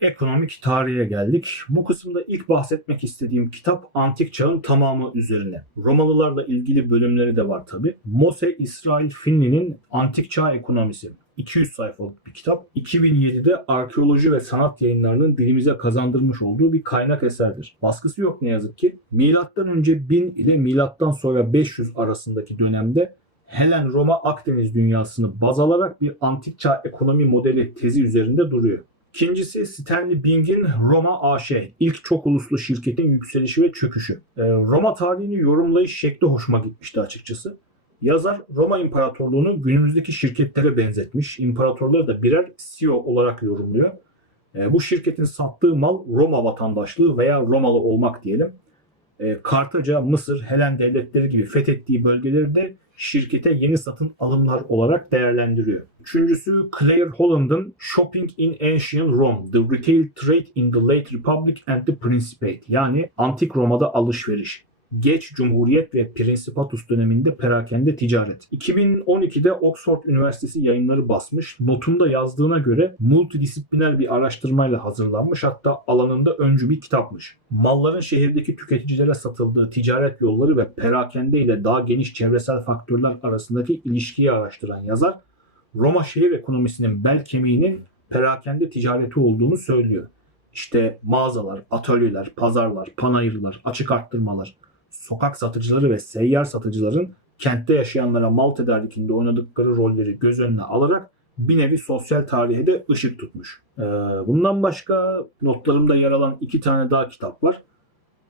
Ekonomik tarihe geldik. Bu kısımda ilk bahsetmek istediğim kitap antik çağın tamamı üzerine. Romalılarla ilgili bölümleri de var tabi. Mose İsrail Finli'nin Antik Çağ Ekonomisi. 200 sayfalık bir kitap. 2007'de arkeoloji ve sanat yayınlarının dilimize kazandırmış olduğu bir kaynak eserdir. Baskısı yok ne yazık ki. Milattan önce 1000 ile milattan sonra 500 arasındaki dönemde Helen Roma Akdeniz dünyasını baz alarak bir antik çağ ekonomi modeli tezi üzerinde duruyor. İkincisi Stanley Bing'in Roma AŞ, ilk çok uluslu şirketin yükselişi ve çöküşü. Ee, Roma tarihini yorumlayış şekli hoşuma gitmişti açıkçası. Yazar Roma İmparatorluğunu günümüzdeki şirketlere benzetmiş. İmparatorları da birer CEO olarak yorumluyor. Ee, bu şirketin sattığı mal Roma vatandaşlığı veya Romalı olmak diyelim. Ee, Kartaca, Mısır, Helen devletleri gibi fethettiği bölgeleri de şirkete yeni satın alımlar olarak değerlendiriyor. Üçüncüsü Claire Holland'ın Shopping in Ancient Rome, The Retail Trade in the Late Republic and the Principate yani Antik Roma'da alışveriş. Geç Cumhuriyet ve Prinsipatus döneminde perakende ticaret. 2012'de Oxford Üniversitesi yayınları basmış. Notunda yazdığına göre multidisipliner bir araştırmayla hazırlanmış hatta alanında öncü bir kitapmış. Malların şehirdeki tüketicilere satıldığı ticaret yolları ve perakende ile daha geniş çevresel faktörler arasındaki ilişkiyi araştıran yazar Roma şehir ekonomisinin bel kemiğinin perakende ticareti olduğunu söylüyor. İşte mağazalar, atölyeler, pazarlar, panayırlar, açık arttırmalar, sokak satıcıları ve seyyar satıcıların kentte yaşayanlara mal tedarikinde oynadıkları rolleri göz önüne alarak bir nevi sosyal tarihe de ışık tutmuş. Ee, bundan başka notlarımda yer alan iki tane daha kitap var.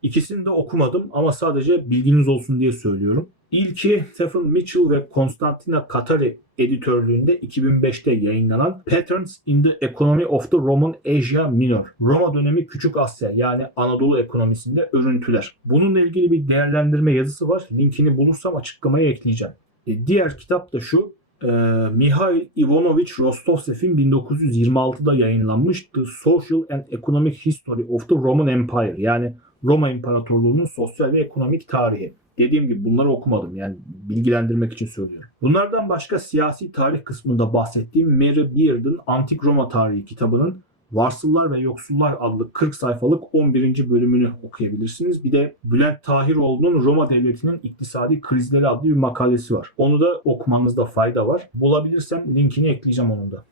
İkisini de okumadım ama sadece bilginiz olsun diye söylüyorum. İlki Stephen Mitchell ve Konstantina Katari editörlüğünde 2005'te yayınlanan Patterns in the Economy of the Roman Asia Minor. Roma dönemi Küçük Asya yani Anadolu ekonomisinde örüntüler. Bununla ilgili bir değerlendirme yazısı var. Linkini bulursam açıklamaya ekleyeceğim. E, diğer kitap da şu. E, Mihail Ivanovich Rostovsev'in 1926'da yayınlanmış The Social and Economic History of the Roman Empire yani Roma İmparatorluğu'nun sosyal ve ekonomik tarihi. Dediğim gibi bunları okumadım yani bilgilendirmek için söylüyorum. Bunlardan başka siyasi tarih kısmında bahsettiğim Mary Beard'ın Antik Roma Tarihi kitabının Varsıllar ve Yoksullar adlı 40 sayfalık 11. bölümünü okuyabilirsiniz. Bir de Bülent Tahiroğlu'nun Roma Devleti'nin iktisadi krizleri adlı bir makalesi var. Onu da okumanızda fayda var. Bulabilirsem linkini ekleyeceğim onun da.